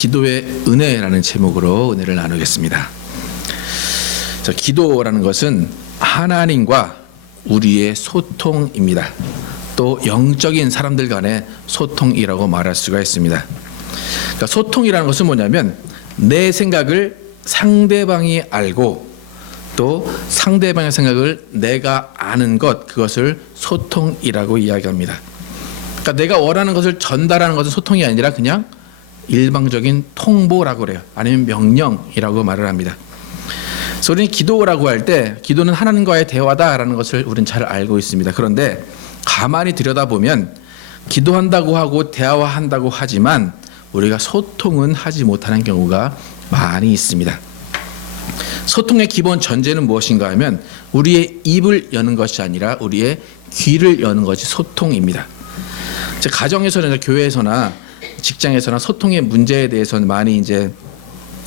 기도의 은혜라는 제목으로 은혜를 나누겠습니다. 기도라는 것은 하나님과 우리의 소통입니다. 또 영적인 사람들 간의 소통이라고 말할 수가 있습니다. 그러니까 소통이라는 것은 뭐냐면 내 생각을 상대방이 알고 또 상대방의 생각을 내가 아는 것, 그것을 소통이라고 이야기합니다. 그러니까 내가 원하는 것을 전달하는 것은 소통이 아니라 그냥 일방적인 통보라고 그래요. 아니면 명령이라고 말을 합니다. 그래서 우리는 기도라고 할 때 기도는 하나님과의 대화다라는 것을 우리는 잘 알고 있습니다. 그런데 가만히 들여다보면 기도한다고 하고 대화한다고 하지만 우리가 소통은 하지 못하는 경우가 많이 있습니다. 소통의 기본 전제는 무엇인가 하면 우리의 입을 여는 것이 아니라 우리의 귀를 여는 것이 소통입니다. 가정에서나 교회에서나 직장에서나 소통의 문제에 대해서는 많이 이제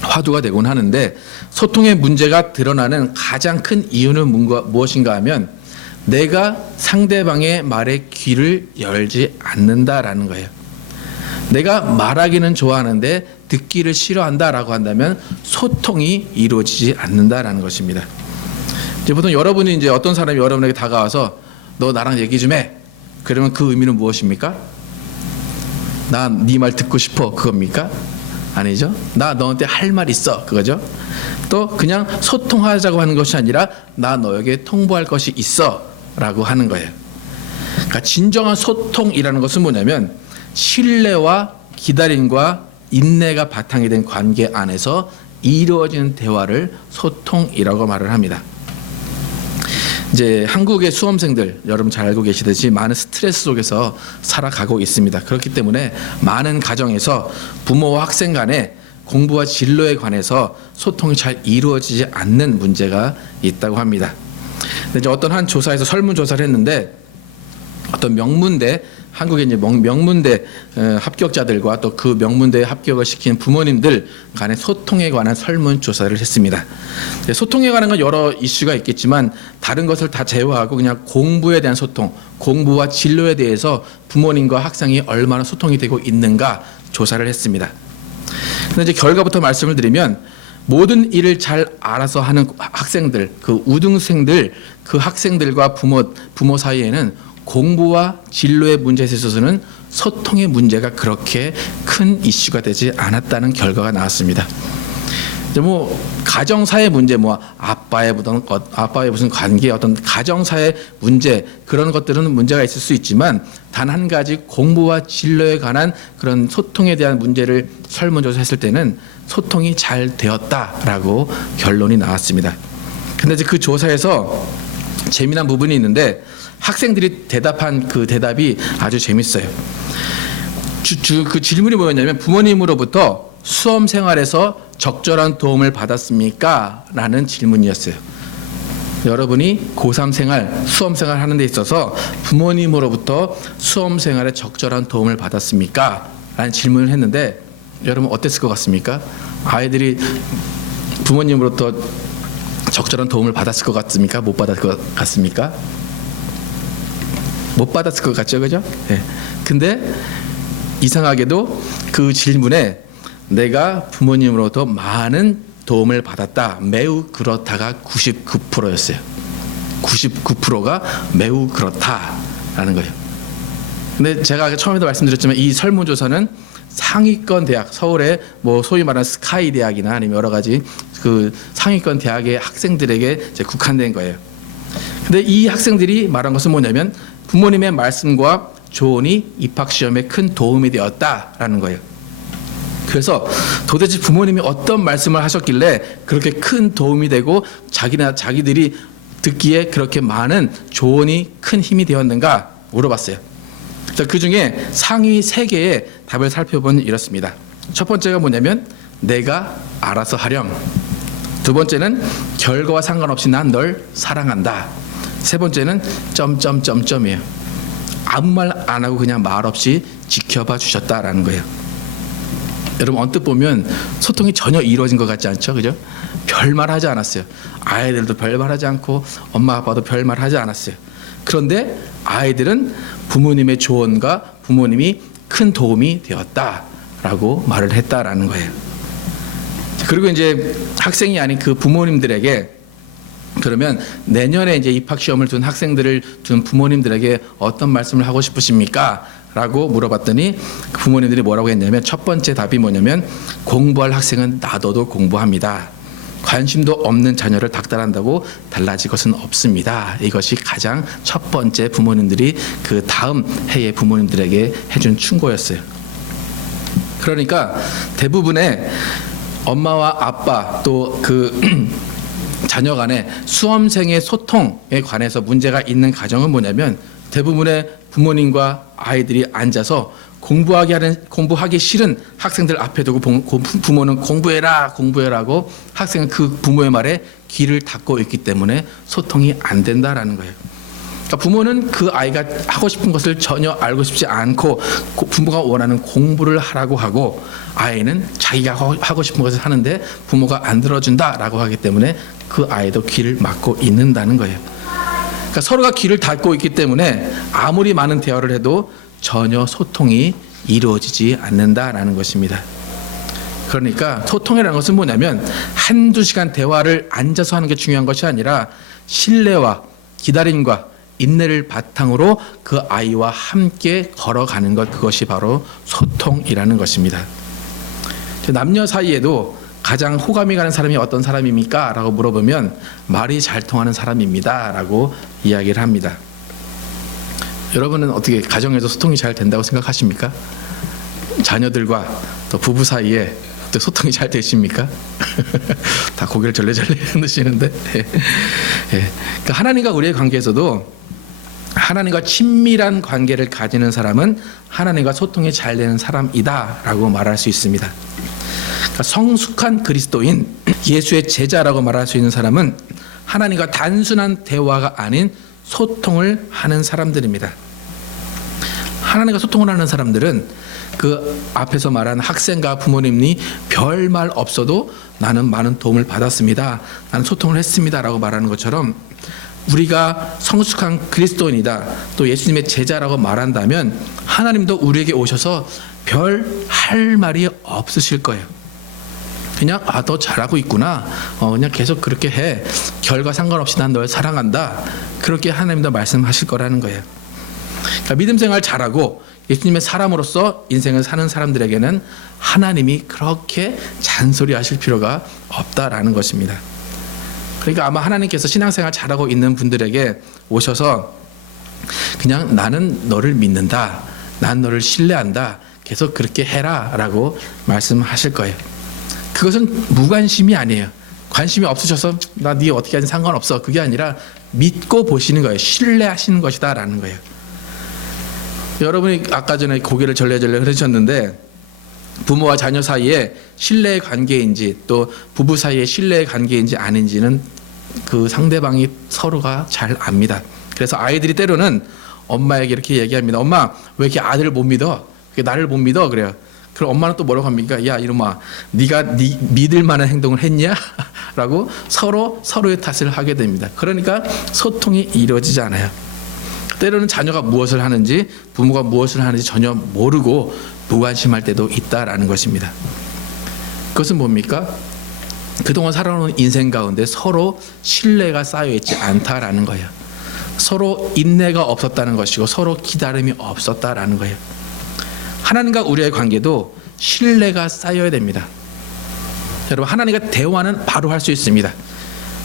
화두가 되곤 하는데, 소통의 문제가 드러나는 가장 큰 이유는 무엇인가 하면 내가 상대방의 말에 귀를 열지 않는다라는 거예요. 내가 말하기는 좋아하는데 듣기를 싫어한다라고 한다면 소통이 이루어지지 않는다라는 것입니다. 이제 보통 여러분이 이제 어떤 사람이 여러분에게 다가와서 너 나랑 얘기 좀 해. 그러면 그 의미는 무엇입니까? 나 네 말 듣고 싶어, 그겁니까? 아니죠. 나 너한테 할 말 있어, 그거죠. 또 그냥 소통하자고 하는 것이 아니라 나 너에게 통보할 것이 있어 라고 하는 거예요. 그러니까 진정한 소통이라는 것은 뭐냐면 신뢰와 기다림과 인내가 바탕이 된 관계 안에서 이루어지는 대화를 소통이라고 말을 합니다. 이제 한국의 수험생들 여러분 잘 알고 계시듯이 많은 스트레스 속에서 살아가고 있습니다. 그렇기 때문에 많은 가정에서 부모와 학생 간에 공부와 진로에 관해서 소통이 잘 이루어지지 않는 문제가 있다고 합니다. 근데 이제 어떤 한 조사에서 설문조사를 했는데 어떤 명문대, 한국의 이제 명문대 합격자들과 또 그 명문대에 합격을 시킨 부모님들 간의 소통에 관한 설문조사를 했습니다. 소통에 관한 건 여러 이슈가 있겠지만 다른 것을 다 제외하고 그냥 공부에 대한 소통, 공부와 진로에 대해서 부모님과 학생이 얼마나 소통이 되고 있는가 조사를 했습니다. 근데 이제 결과부터 말씀을 드리면 모든 일을 잘 알아서 하는 학생들, 그 우등생들, 그 학생들과 부모 사이에는 공부와 진로의 문제에 있어서는 소통의 문제가 그렇게 큰 이슈가 되지 않았다는 결과가 나왔습니다. 뭐 가정사의 문제, 뭐 아빠의 무슨 관계, 어떤 가정사의 문제, 그런 것들은 문제가 있을 수 있지만 단 한 가지 공부와 진로에 관한 그런 소통에 대한 문제를 설문조사했을 때는 소통이 잘 되었다라고 결론이 나왔습니다. 근데 이제 그 조사에서 재미난 부분이 있는데 학생들이 대답한 그 대답이 아주 재밌어요. 그 질문이 뭐였냐면 부모님으로부터 수험 생활에서 적절한 도움을 받았습니까? 라는 질문이었어요. 여러분이 고3 생활, 수험 생활 하는 데 있어서 부모님으로부터 수험 생활에 적절한 도움을 받았습니까? 라는 질문을 했는데 여러분 어땠을 것 같습니까? 아이들이 부모님으로부터 적절한 도움을 받았을 것 같습니까? 못 받았을 것 같습니까? 못 받았을 것 같죠, 그죠? 네. 근데 이상하게도 그 질문에 내가 부모님으로부터 많은 도움을 받았다, 매우 그렇다가 99%였어요. 99%가 매우 그렇다라는 거예요. 근데 제가 처음에도 말씀드렸지만 이 설문조사는 상위권 대학, 서울의 뭐 소위 말하는 스카이 대학이나 아니면 여러 가지 그 상위권 대학의 학생들에게 이제 국한된 거예요. 근데 이 학생들이 말한 것은 뭐냐면 부모님의 말씀과 조언이 입학시험에 큰 도움이 되었다라는 거예요. 그래서 도대체 부모님이 어떤 말씀을 하셨길래 그렇게 큰 도움이 되고 자기들이 듣기에 그렇게 많은 조언이 큰 힘이 되었는가 물어봤어요. 그 중에 상위 3개의 답을 살펴보면 이렇습니다. 첫 번째가 뭐냐면 내가 알아서 하렴. 두 번째는 결과와 상관없이 난 널 사랑한다. 세 번째는 점점점점이에요. 아무 말 안 하고 그냥 말 없이 지켜봐 주셨다라는 거예요. 여러분 언뜻 보면 소통이 전혀 이루어진 것 같지 않죠, 그죠? 별말 하지 않았어요. 아이들도 별말 하지 않고 엄마 아빠도 별말 하지 않았어요. 그런데 아이들은 부모님의 조언과 부모님이 큰 도움이 되었다 라고 말을 했다라는 거예요. 그리고 이제 학생이 아닌 그 부모님들에게, 그러면 내년에 이제 입학시험을 둔 학생들을 둔 부모님들에게 어떤 말씀을 하고 싶으십니까? 라고 물어봤더니 그 부모님들이 뭐라고 했냐면, 첫 번째 답이 뭐냐면, 공부할 학생은 놔둬도 공부합니다. 관심도 없는 자녀를 닥달한다고 달라질 것은 없습니다. 이것이 가장 첫 번째 부모님들이 그 다음 해의 부모님들에게 해준 충고였어요. 그러니까 대부분의 엄마와 아빠 또 그 자녀 간의 수험생의 소통에 관해서 문제가 있는 가정은 뭐냐면, 대부분의 부모님과 아이들이 앉아서 공부하기 싫은 학생들 앞에 두고 부모는 공부해라고 학생은 그 부모의 말에 귀를 닫고 있기 때문에 소통이 안 된다라는 거예요. 그러니까 부모는 그 아이가 하고 싶은 것을 전혀 알고 싶지 않고 부모가 원하는 공부를 하라고 하고, 아이는 자기가 하고 싶은 것을 하는데 부모가 안 들어준다라고 하기 때문에 그 아이도 귀를 막고 있는다는 거예요. 그러니까 서로가 귀를 닫고 있기 때문에 아무리 많은 대화를 해도 전혀 소통이 이루어지지 않는다라는 것입니다. 그러니까 소통이라는 것은 뭐냐면, 한두 시간 대화를 앉아서 하는 게 중요한 것이 아니라 신뢰와 기다림과 인내를 바탕으로 그 아이와 함께 걸어가는 것, 그것이 바로 소통이라는 것입니다. 남녀 사이에도 가장 호감이 가는 사람이 어떤 사람입니까? 라고 물어보면 말이 잘 통하는 사람입니다 라고 이야기를 합니다. 여러분은 어떻게 가정에서 소통이 잘 된다고 생각하십니까? 자녀들과 또 부부 사이에 또 소통이 잘 되십니까? 다 고개를 절레절레 흔드시는데 그러니까 하나님과 우리의 관계에서도, 하나님과 친밀한 관계를 가지는 사람은 하나님과 소통이 잘 되는 사람이다 라고 말할 수 있습니다. 그러니까 성숙한 그리스도인, 예수의 제자라고 말할 수 있는 사람은 하나님과 단순한 대화가 아닌 소통을 하는 사람들입니다. 하나님과 소통을 하는 사람들은 그 앞에서 말한 학생과 부모님이 별말 없어도 나는 많은 도움을 받았습니다, 나는 소통을 했습니다 라고 말하는 것처럼, 우리가 성숙한 그리스도인이다, 또 예수님의 제자라고 말한다면 하나님도 우리에게 오셔서 별 할 말이 없으실 거예요. 그냥 너 잘하고 있구나, 그냥 계속 그렇게 해, 결과 상관없이 난 널 사랑한다, 그렇게 하나님도 말씀하실 거라는 거예요. 그러니까 믿음 생활 잘하고 예수님의 사람으로서 인생을 사는 사람들에게는 하나님이 그렇게 잔소리하실 필요가 없다라는 것입니다. 그러니까 아마 하나님께서 신앙생활 잘하고 있는 분들에게 오셔서 그냥 나는 너를 믿는다, 난 너를 신뢰한다, 계속 그렇게 해라 라고 말씀하실 거예요. 그것은 무관심이 아니에요. 관심이 없으셔서 나 네 어떻게 하든 상관없어, 그게 아니라 믿고 보시는 거예요. 신뢰하시는 것이다 라는 거예요. 여러분이 아까 전에 고개를 절레절레 흐르셨는데, 부모와 자녀 사이에 신뢰의 관계인지 또 부부 사이에 신뢰의 관계인지 아닌지는 그 상대방이 서로가 잘 압니다. 그래서 아이들이 때로는 엄마에게 이렇게 얘기합니다. 엄마, 왜 이렇게 아들을 못 믿어? 나를 못 믿어? 그래요. 그럼 엄마는 또 뭐라고 합니까? 야 이놈아, 네가 믿을 만한 행동을 했냐? 라고 서로의 탓을 하게 됩니다. 그러니까 소통이 이루어지지 않아요. 때로는 자녀가 무엇을 하는지, 부모가 무엇을 하는지 전혀 모르고 무관심할 때도 있다라는 것입니다. 그것은 뭡니까? 그동안 살아온 인생 가운데 서로 신뢰가 쌓여있지 않다라는 거예요. 서로 인내가 없었다는 것이고 서로 기다림이 없었다라는 거예요. 하나님과 우리의 관계도 신뢰가 쌓여야 됩니다. 여러분, 하나님과 대화는 바로 할 수 있습니다.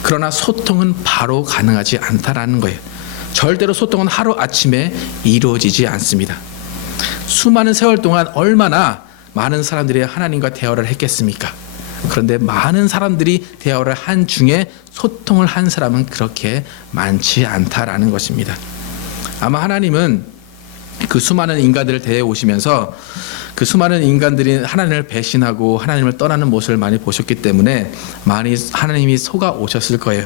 그러나 소통은 바로 가능하지 않다라는 거예요. 절대로 소통은 하루아침에 이루어지지 않습니다. 수많은 세월 동안 얼마나 많은 사람들이 하나님과 대화를 했겠습니까? 그런데 많은 사람들이 대화를 한 중에 소통을 한 사람은 그렇게 많지 않다라는 것입니다. 아마 하나님은 그 수많은 인간들을 대해 오시면서 그 수많은 인간들이 하나님을 배신하고 하나님을 떠나는 모습을 많이 보셨기 때문에 많이 하나님이 속아 오셨을 거예요.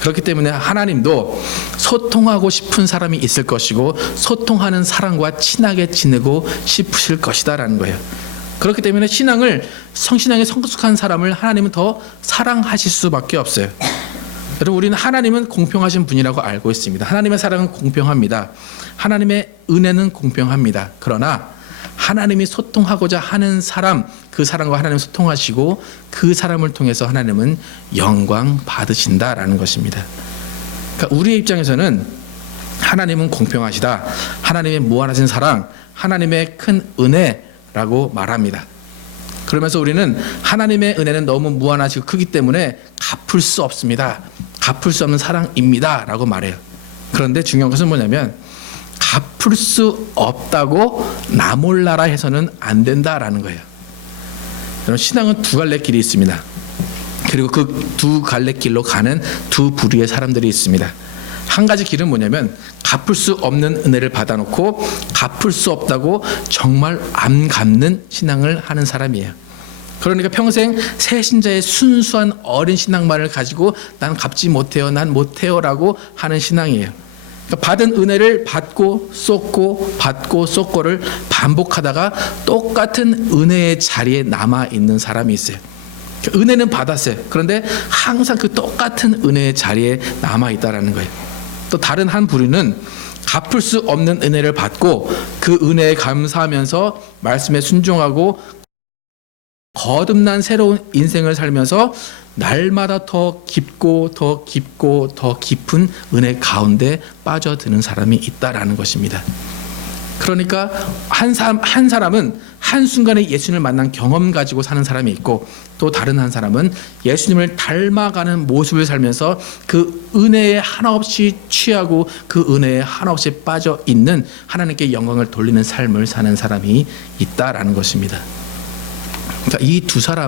그렇기 때문에 하나님도 소통하고 싶은 사람이 있을 것이고 소통하는 사람과 친하게 지내고 싶으실 것이다라는 거예요. 그렇기 때문에 성신앙에 성숙한 사람을 하나님은 더 사랑하실 수밖에 없어요. 여러분, 우리는 하나님은 공평하신 분이라고 알고 있습니다. 하나님의 사랑은 공평합니다. 하나님의 은혜는 공평합니다. 그러나 하나님이 소통하고자 하는 사람, 그 사람과 하나님 소통하시고 그 사람을 통해서 하나님은 영광 받으신다라는 것입니다. 그러니까 우리의 입장에서는 하나님은 공평하시다, 하나님의 무한하신 사랑, 하나님의 큰 은혜라고 말합니다. 그러면서 우리는 하나님의 은혜는 너무 무한하시고 크기 때문에 갚을 수 없습니다, 갚을 수 없는 사랑입니다 라고 말해요. 그런데 중요한 것은 뭐냐면 갚을 수 없다고 나 몰라라 해서는 안 된다라는 거예요. 여러분, 신앙은 두 갈래 길이 있습니다. 그리고 그 두 갈래 길로 가는 두 부류의 사람들이 있습니다. 한 가지 길은 뭐냐면 갚을 수 없는 은혜를 받아놓고 갚을 수 없다고 정말 안 갚는 신앙을 하는 사람이에요. 그러니까 평생 새신자의 순수한 어린 신앙만을 가지고 난 갚지 못해요, 난 못해요라고 하는 신앙이에요. 그러니까 받은 은혜를 받고 쏟고 받고 쏟고를 반복하다가 똑같은 은혜의 자리에 남아있는 사람이 있어요. 그러니까 은혜는 받았어요. 그런데 항상 그 똑같은 은혜의 자리에 남아있다라는 거예요. 또 다른 한 부류는 갚을 수 없는 은혜를 받고 그 은혜에 감사하면서 말씀에 순종하고 거듭난 새로운 인생을 살면서 날마다 더 깊고 더 깊고 더 깊은 은혜 가운데 빠져드는 사람이 있다라는 것입니다. 그러니까 한 사람은 한순간에 예수님을 만난 경험 가지고 사는 사람이 있고, 또 다른 한 사람은 예수님을 닮아가는 모습을 살면서 그 은혜에 한없이 취하고 그 은혜에 한없이 빠져 있는 하나님께 영광을 돌리는 삶을 사는 사람이 있다라는 것입니다. 그러니까 이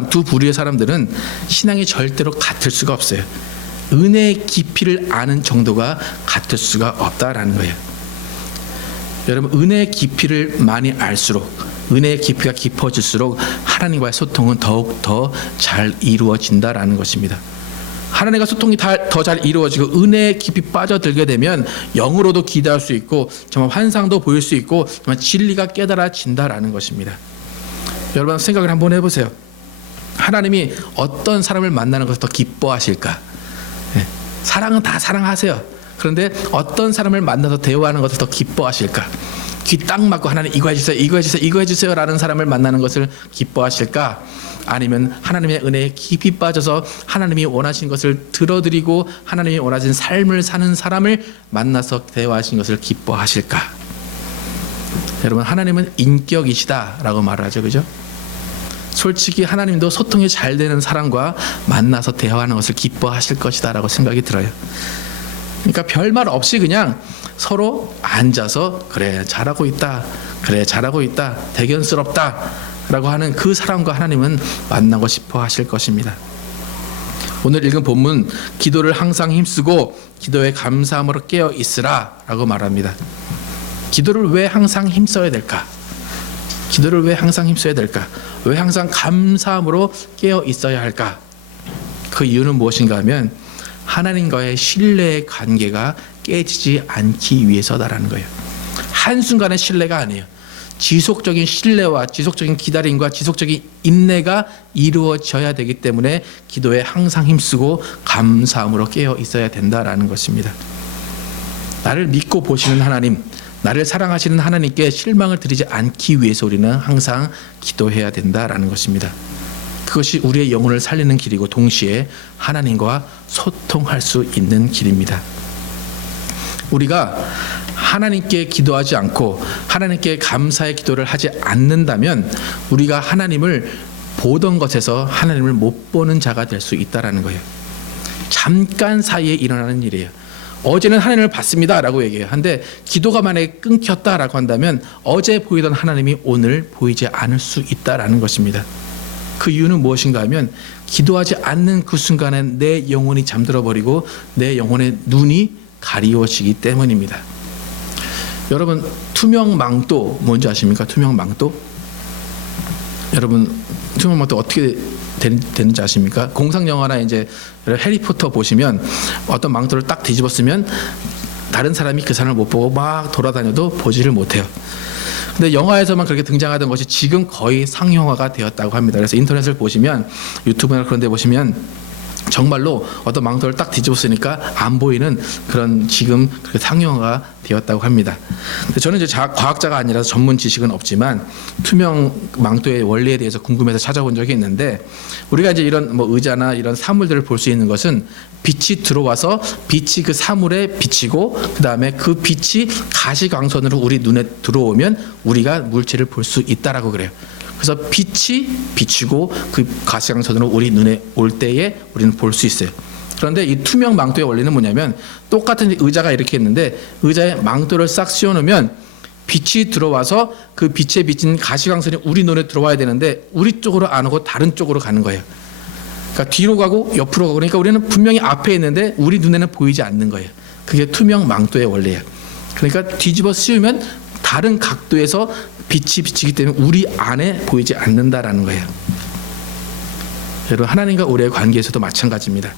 두 부류의 사람들은 신앙이 절대로 같을 수가 없어요. 은혜의 깊이를 아는 정도가 같을 수가 없다라는 거예요. 여러분, 은혜의 깊이를 많이 알수록, 은혜의 깊이가 깊어질수록 하나님과의 소통은 더욱 더 잘 이루어진다라는 것입니다. 하나님과 소통이 더 잘 이루어지고 은혜의 깊이 빠져들게 되면 영으로도 기도할 수 있고 정말 환상도 보일 수 있고 정말 진리가 깨달아진다라는 것입니다. 여러분, 생각을 한번 해보세요. 하나님이 어떤 사람을 만나는 것을 더 기뻐하실까? 사랑은 다 사랑하세요. 그런데 어떤 사람을 만나서 대화하는 것을 더 기뻐하실까? 귀 딱 막고 하나님 이거 해주세요, 이거 해주세요, 이거 해주세요 라는 사람을 만나는 것을 기뻐하실까? 아니면 하나님의 은혜에 깊이 빠져서 하나님이 원하신 것을 들어드리고 하나님이 원하신 삶을 사는 사람을 만나서 대화하신 것을 기뻐하실까? 여러분, 하나님은 인격이시다라고 말을 하죠, 그죠? 솔직히 하나님도 소통이 잘 되는 사람과 만나서 대화하는 것을 기뻐하실 것이다라고 생각이 들어요. 그러니까 별말 없이 그냥 서로 앉아서 그래 잘하고 있다, 그래 잘하고 있다, 대견스럽다 라고 하는 그 사람과 하나님은 만나고 싶어 하실 것입니다. 오늘 읽은 본문, 기도를 항상 힘쓰고 기도에 감사함으로 깨어 있으라 라고 말합니다. 기도를 왜 항상 힘써야 될까? 기도를 왜 항상 힘써야 될까? 왜 항상 감사함으로 깨어 있어야 할까? 그 이유는 무엇인가 하면 하나님과의 신뢰의 관계가 깨지지 않기 위해서다라는 거예요. 한순간의 신뢰가 아니에요. 지속적인 신뢰와 지속적인 기다림과 지속적인 인내가 이루어져야 되기 때문에 기도에 항상 힘쓰고 감사함으로 깨어 있어야 된다라는 것입니다. 나를 믿고 보시는 하나님, 나를 사랑하시는 하나님께 실망을 드리지 않기 위해서 우리는 항상 기도해야 된다라는 것입니다. 그것이 우리의 영혼을 살리는 길이고 동시에 하나님과 소통할 수 있는 길입니다. 우리가 하나님께 기도하지 않고 하나님께 감사의 기도를 하지 않는다면 우리가 하나님을 보던 것에서 하나님을 못 보는 자가 될 수 있다는 거예요. 잠깐 사이에 일어나는 일이에요. 어제는 하나님을 봤습니다 라고 얘기해요. 한데 기도가 만약에 끊겼다라고 한다면 어제 보이던 하나님이 오늘 보이지 않을 수 있다라는 것입니다. 그 이유는 무엇인가 하면 기도하지 않는 그 순간에 내 영혼이 잠들어 버리고 내 영혼의 눈이 가리워지기 때문입니다. 여러분, 투명망토 뭔지 아십니까? 투명망토? 여러분, 투명망토 어떻게 되는지 아십니까? 공상 영화나 이제 해리포터 보시면 어떤 망토를 딱 뒤집어 쓰면 다른 사람이 그 사람을 못 보고 막 돌아다녀도 보지를 못해요. 근데 영화에서만 그렇게 등장하던 것이 지금 거의 상용화가 되었다고 합니다. 그래서 인터넷을 보시면, 유튜브나 그런 데 보시면 정말로 어떤 망토를 딱 뒤집었으니까 안 보이는 그런 지금 그렇게 상용화가 되었다고 합니다. 저는 이제 과학자가 아니라서 전문 지식은 없지만 투명 망토의 원리에 대해서 궁금해서 찾아본 적이 있는데, 우리가 이제 이런 뭐 의자나 이런 사물들을 볼 수 있는 것은 빛이 들어와서 빛이 그 사물에 비치고 그 다음에 그 빛이 가시광선으로 우리 눈에 들어오면 우리가 물체를 볼 수 있다라고 그래요. 그래서 빛이 비치고 그 가시광선으로 우리 눈에 올 때에 우리는 볼 수 있어요. 그런데 이 투명 망토의 원리는 뭐냐면, 똑같은 의자가 이렇게 있는데 의자에 망토를 싹 씌워놓으면 빛이 들어와서 그 빛에 비친 가시광선이 우리 눈에 들어와야 되는데 우리 쪽으로 안 오고 다른 쪽으로 가는 거예요. 그러니까 뒤로 가고 옆으로 가고, 그러니까 우리는 분명히 앞에 있는데 우리 눈에는 보이지 않는 거예요. 그게 투명 망토의 원리예요. 그러니까 뒤집어 씌우면 다른 각도에서 빛이 비치기 때문에 우리 안에 보이지 않는다라는 거예요. 여러분, 하나님과 우리의 관계에서도 마찬가지입니다.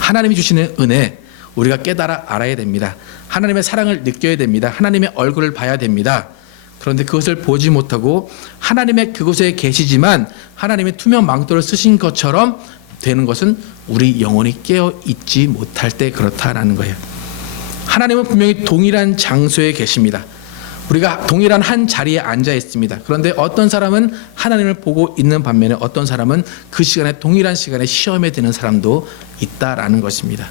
하나님이 주시는 은혜, 우리가 깨달아 알아야 됩니다. 하나님의 사랑을 느껴야 됩니다. 하나님의 얼굴을 봐야 됩니다. 그런데 그것을 보지 못하고 하나님의 그곳에 계시지만 하나님의 투명 망토를 쓰신 것처럼 되는 것은 우리 영혼이 깨어 있지 못할 때 그렇다라는 거예요. 하나님은 분명히 동일한 장소에 계십니다. 우리가 동일한 한 자리에 앉아 있습니다. 그런데 어떤 사람은 하나님을 보고 있는 반면에 어떤 사람은 그 시간에, 동일한 시간에 시험에 드는 사람도 있다라는 것입니다.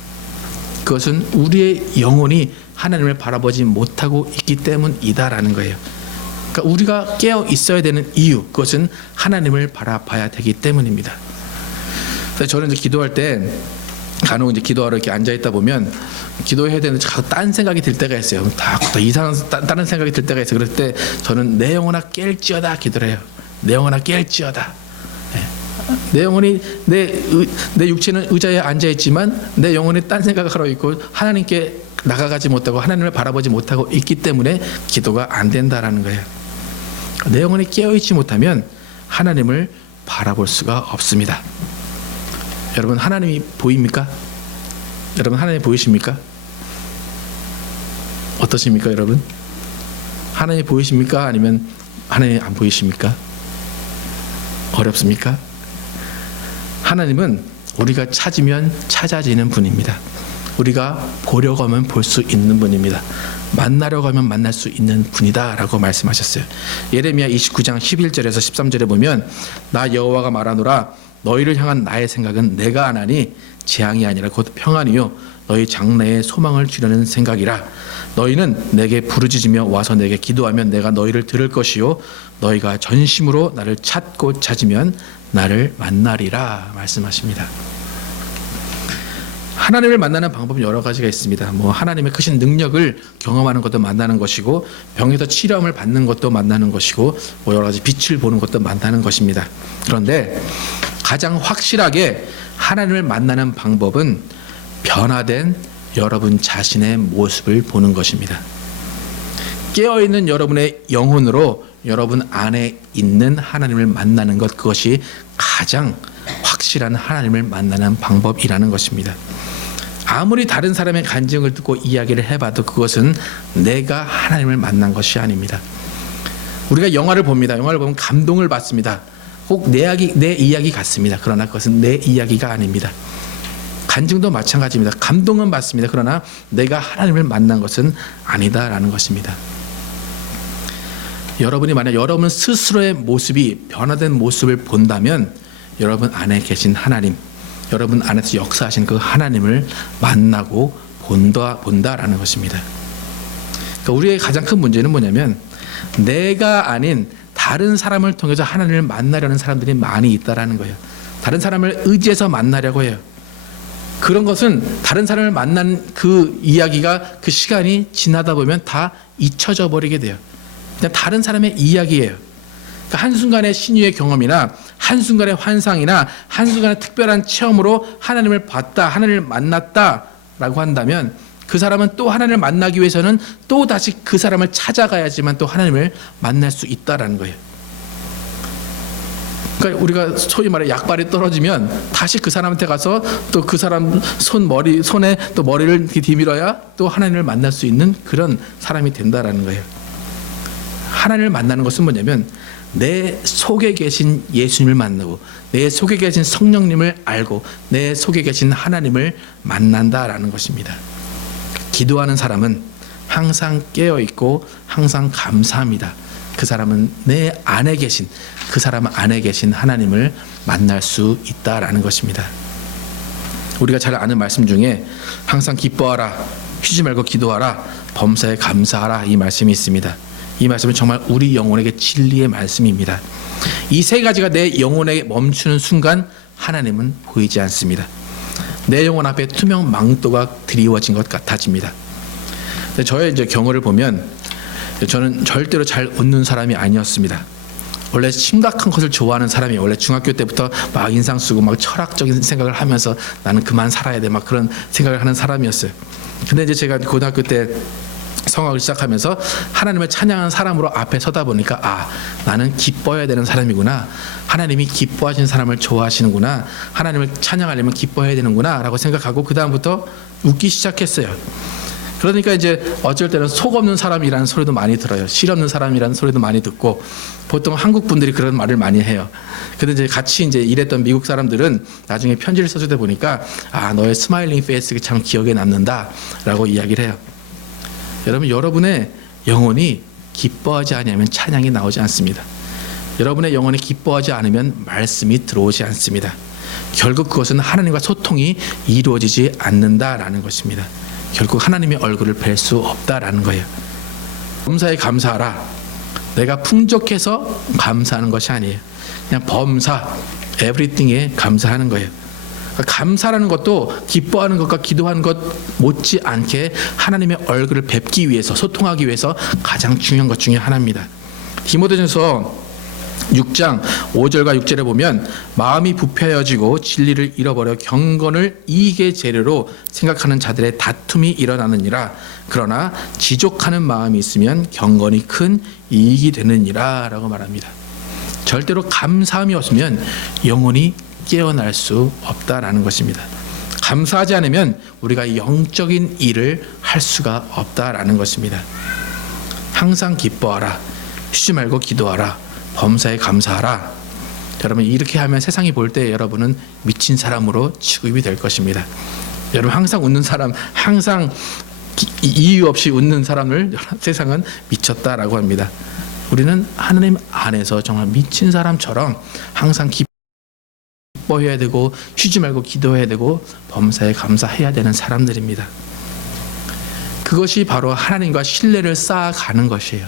그것은 우리의 영혼이 하나님을 바라보지 못하고 있기 때문이다라는 거예요. 그러니까 우리가 깨어 있어야 되는 이유, 그것은 하나님을 바라봐야 되기 때문입니다. 그래서 저는 이제 기도할 때 간혹 이제 기도하러 이렇게 앉아 있다 보면 기도해야 되는데 자꾸 딴 생각이 들 때가 있어요. 다 이상한 다른 생각이 들 때가 있어요. 그럴 때 저는 내 영혼아 깰지어다 기도를 해요. 내 영혼아 깰지어다. 내 영혼이 내 육체는 의자에 앉아 있지만 내 영혼이 딴 생각을 하고 있고 하나님께 나가가지 못하고 하나님을 바라보지 못하고 있기 때문에 기도가 안 된다라는 거예요. 내 영혼이 깨어 있지 못하면 하나님을 바라볼 수가 없습니다. 여러분, 하나님이 보입니까? 여러분, 하나님 보이십니까? 어떠십니까, 여러분? 하나님이 보이십니까? 아니면 하나님이 안 보이십니까? 어렵습니까? 하나님은 우리가 찾으면 찾아지는 분입니다. 우리가 보려고 하면 볼 수 있는 분입니다. 만나려고 하면 만날 수 있는 분이다 라고 말씀하셨어요. 예레미야 29장 11절에서 13절에 보면, 나 여호와가 말하노라, 너희를 향한 나의 생각은 내가 아나니 재앙이 아니라 곧 평안이요 너희 장래에 소망을 주려는 생각이라. 너희는 내게 부르짖으며 와서 내게 기도하면 내가 너희를 들을 것이요 너희가 전심으로 나를 찾고 찾으면 나를 만나리라 말씀하십니다. 하나님을 만나는 방법은 여러 가지가 있습니다. 뭐 하나님의 크신 능력을 경험하는 것도 만나는 것이고, 병에서 치료함을 받는 것도 만나는 것이고, 뭐 여러 가지 빛을 보는 것도 만나는 것입니다. 그런데 가장 확실하게 하나님을 만나는 방법은 변화된 여러분 자신의 모습을 보는 것입니다. 깨어있는 여러분의 영혼으로 여러분 안에 있는 하나님을 만나는 것, 그것이 가장 확실한 하나님을 만나는 방법이라는 것입니다. 아무리 다른 사람의 간증을 듣고 이야기를 해봐도 그것은 내가 하나님을 만난 것이 아닙니다. 우리가 영화를 봅니다. 영화를 보면 감동을 받습니다. 꼭 내 이야기 같습니다. 그러나 그것은 내 이야기가 아닙니다. 간증도 마찬가지입니다. 감동은 받습니다. 그러나 내가 하나님을 만난 것은 아니다라는 것입니다. 여러분이 만약 여러분 스스로의 모습이 변화된 모습을 본다면 여러분 안에 계신 하나님, 여러분 안에서 역사하신 그 하나님을 만나고 본다라는 것입니다. 그러니까 우리의 가장 큰 문제는 뭐냐면, 내가 아닌 다른 사람을 통해서 하나님을 만나려는 사람들이 많이 있다라는 거예요. 다른 사람을 의지해서 만나려고 해요. 그런 것은 다른 사람을 만난 그 이야기가, 그 시간이 지나다 보면 다 잊혀져 버리게 돼요. 그냥 다른 사람의 이야기예요. 그러니까 한순간의 신유의 경험이나 한순간의 환상이나 한순간의 특별한 체험으로 하나님을 봤다, 하나님을 만났다라고 한다면 그 사람은 또 하나님을 만나기 위해서는 또 다시 그 사람을 찾아가야지만 또 하나님을 만날 수 있다라는 거예요. 그러니까 우리가 소위 말해 약발이 떨어지면 다시 그 사람한테 가서 또 그 사람 손에 또 머리를 이렇게 디밀어야 또 하나님을 만날 수 있는 그런 사람이 된다라는 거예요. 하나님을 만나는 것은 뭐냐면, 내 속에 계신 예수님을 만나고 내 속에 계신 성령님을 알고 내 속에 계신 하나님을 만난다라는 것입니다. 기도하는 사람은 항상 깨어있고 항상 감사합니다. 그 사람은 내 안에 계신, 그 사람 안에 계신 하나님을 만날 수 있다라는 것입니다. 우리가 잘 아는 말씀 중에 항상 기뻐하라, 쉬지 말고 기도하라, 범사에 감사하라, 이 말씀이 있습니다. 이 말씀은 정말 우리 영혼에게 진리의 말씀입니다. 이 세 가지가 내 영혼에 멈추는 순간 하나님은 보이지 않습니다. 내 영혼 앞에 투명 망토가 드리워진 것 같아집니다. 저의 이제 경우를 보면 저는 절대로 잘 웃는 사람이 아니었습니다. 원래 심각한 것을 좋아하는 사람이, 원래 중학교 때부터 막 인상 쓰고 막 철학적인 생각을 하면서 나는 그만 살아야 돼 막 그런 생각을 하는 사람이었어요. 근데 이제 제가 고등학교 때 성악을 시작하면서 하나님을 찬양하는 사람으로 앞에 서다 보니까 아, 나는 기뻐해야 되는 사람이구나, 하나님이 기뻐하시는 사람을 좋아하시는구나, 하나님을 찬양하려면 기뻐해야 되는구나 라고 생각하고 그 다음부터 웃기 시작했어요. 그러니까 이제 어쩔 때는 속 없는 사람이라는 소리도 많이 들어요. 실 없는 사람이라는 소리도 많이 듣고, 보통 한국 분들이 그런 말을 많이 해요. 근데 이제 같이 이제 일했던 미국 사람들은 나중에 편지를 써주다 보니까 아, 너의 스마일링 페이스가 참 기억에 남는다라고 이야기를 해요. 여러분, 여러분의 영혼이 기뻐하지 않으면 찬양이 나오지 않습니다. 여러분의 영혼이 기뻐하지 않으면 말씀이 들어오지 않습니다. 결국 그것은 하나님과 소통이 이루어지지 않는다라는 것입니다. 결국 하나님의 얼굴을 뵐 수 없다라는 거예요. 범사에 감사하라. 내가 풍족해서 감사하는 것이 아니에요. 그냥 범사, everything에 감사하는 거예요. 그러니까 감사라는 것도 기뻐하는 것과 기도하는 것 못지않게 하나님의 얼굴을 뵙기 위해서, 소통하기 위해서 가장 중요한 것 중에 하나입니다. 디모데전서 6장 5절과 6절에 보면 마음이 부패해지고 진리를 잃어버려 경건을 이익의 재료로 생각하는 자들의 다툼이 일어나느니라. 그러나 지족하는 마음이 있으면 경건이 큰 이익이 되느니라 라고 말합니다. 절대로 감사함이 없으면 영혼이 깨어날 수 없다라는 것입니다. 감사하지 않으면 우리가 영적인 일을 할 수가 없다라는 것입니다. 항상 기뻐하라, 쉬지 말고 기도하라, 범사에 감사하라. 여러분, 이렇게 하면 세상이 볼 때 여러분은 미친 사람으로 취급이 될 것입니다. 여러분, 항상 웃는 사람, 항상 이유 없이 웃는 사람을 세상은 미쳤다라고 합니다. 우리는 하나님 안에서 정말 미친 사람처럼 항상 기뻐해야 되고 쉬지 말고 기도해야 되고 범사에 감사해야 되는 사람들입니다. 그것이 바로 하나님과 신뢰를 쌓아가는 것이에요.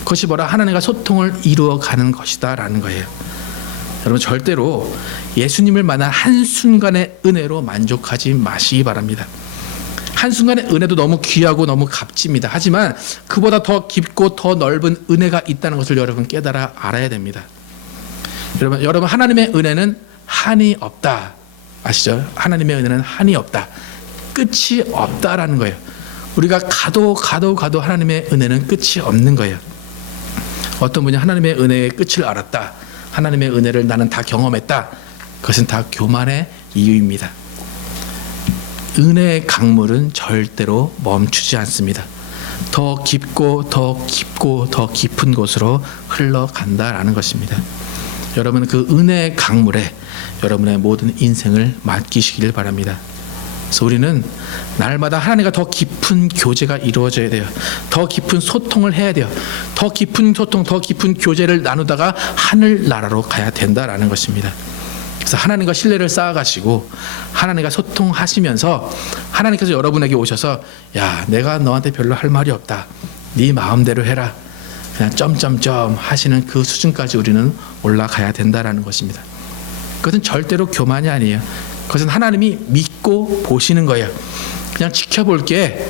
그것이 바로 하나님과 소통을 이루어가는 것이다 라는 거예요. 여러분, 절대로 예수님을 만난 한순간의 은혜로 만족하지 마시기 바랍니다. 한순간의 은혜도 너무 귀하고 너무 값집니다. 하지만 그보다 더 깊고 더 넓은 은혜가 있다는 것을 여러분 깨달아 알아야 됩니다. 여러분, 하나님의 은혜는 한이 없다. 아시죠? 하나님의 은혜는 한이 없다. 끝이 없다라는 거예요. 우리가 가도 하나님의 은혜는 끝이 없는 거예요. 어떤 분이 하나님의 은혜의 끝을 알았다, 하나님의 은혜를 나는 다 경험했다, 그것은 다 교만의 이유입니다. 은혜의 강물은 절대로 멈추지 않습니다. 더 깊고 더 깊고 더 깊은 곳으로 흘러간다라는 것입니다. 여러분, 그 은혜의 강물에 여러분의 모든 인생을 맡기시길 바랍니다. 그래서 우리는 날마다 하나님과 더 깊은 교제가 이루어져야 돼요. 더 깊은 소통을 해야 돼요. 더 깊은 소통, 더 깊은 교제를 나누다가 하늘나라로 가야 된다라는 것입니다. 그래서 하나님과 신뢰를 쌓아가시고 하나님과 소통하시면서 하나님께서 여러분에게 오셔서 야, 내가 너한테 별로 할 말이 없다, 네 마음대로 해라, 그냥 점점점 하시는 그 수준까지 우리는 올라가야 된다라는 것입니다. 그것은 절대로 교만이 아니에요. 그것은 하나님이 믿고 보시는 거예요. 그냥 지켜볼게,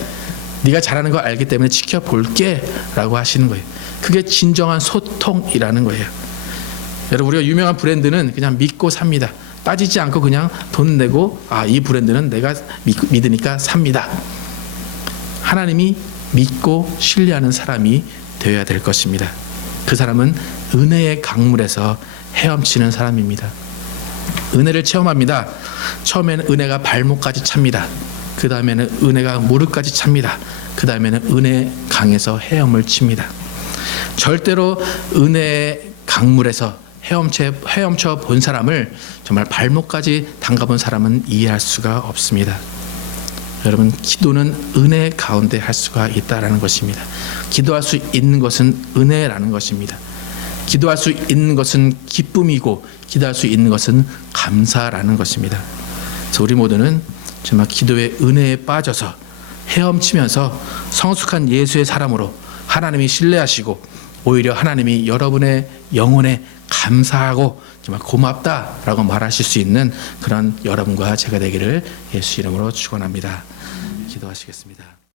네가 잘하는 거 알기 때문에 지켜볼게 라고 하시는 거예요. 그게 진정한 소통이라는 거예요. 여러분, 우리가 유명한 브랜드는 그냥 믿고 삽니다. 따지지 않고 그냥 돈 내고 아, 이 브랜드는 내가 믿으니까 삽니다. 하나님이 믿고 신뢰하는 사람이 되어야 될 것입니다. 그 사람은 은혜의 강물에서 헤엄치는 사람입니다. 은혜를 체험합니다. 처음에는 은혜가 발목까지 찹니다. 그 다음에는 은혜가 무릎까지 찹니다. 그 다음에는 은혜 강에서 헤엄을 칩니다. 절대로 은혜의 강물에서 헤엄쳐 본 사람을 정말 발목까지 담가본 사람은 이해할 수가 없습니다. 여러분, 기도는 은혜 가운데 할 수가 있다라는 것입니다. 기도할 수 있는 것은 은혜라는 것입니다. 기도할 수 있는 것은 기쁨이고 기도할 수 있는 것은 감사라는 것입니다. 그래서 우리 모두는 정말 기도의 은혜에 빠져서 헤엄치면서 성숙한 예수의 사람으로 하나님이 신뢰하시고 오히려 하나님이 여러분의 영혼에 감사하고 정말 고맙다라고 말하실 수 있는 그런 여러분과 제가 되기를 예수 이름으로 축원합니다. 기도하시겠습니다.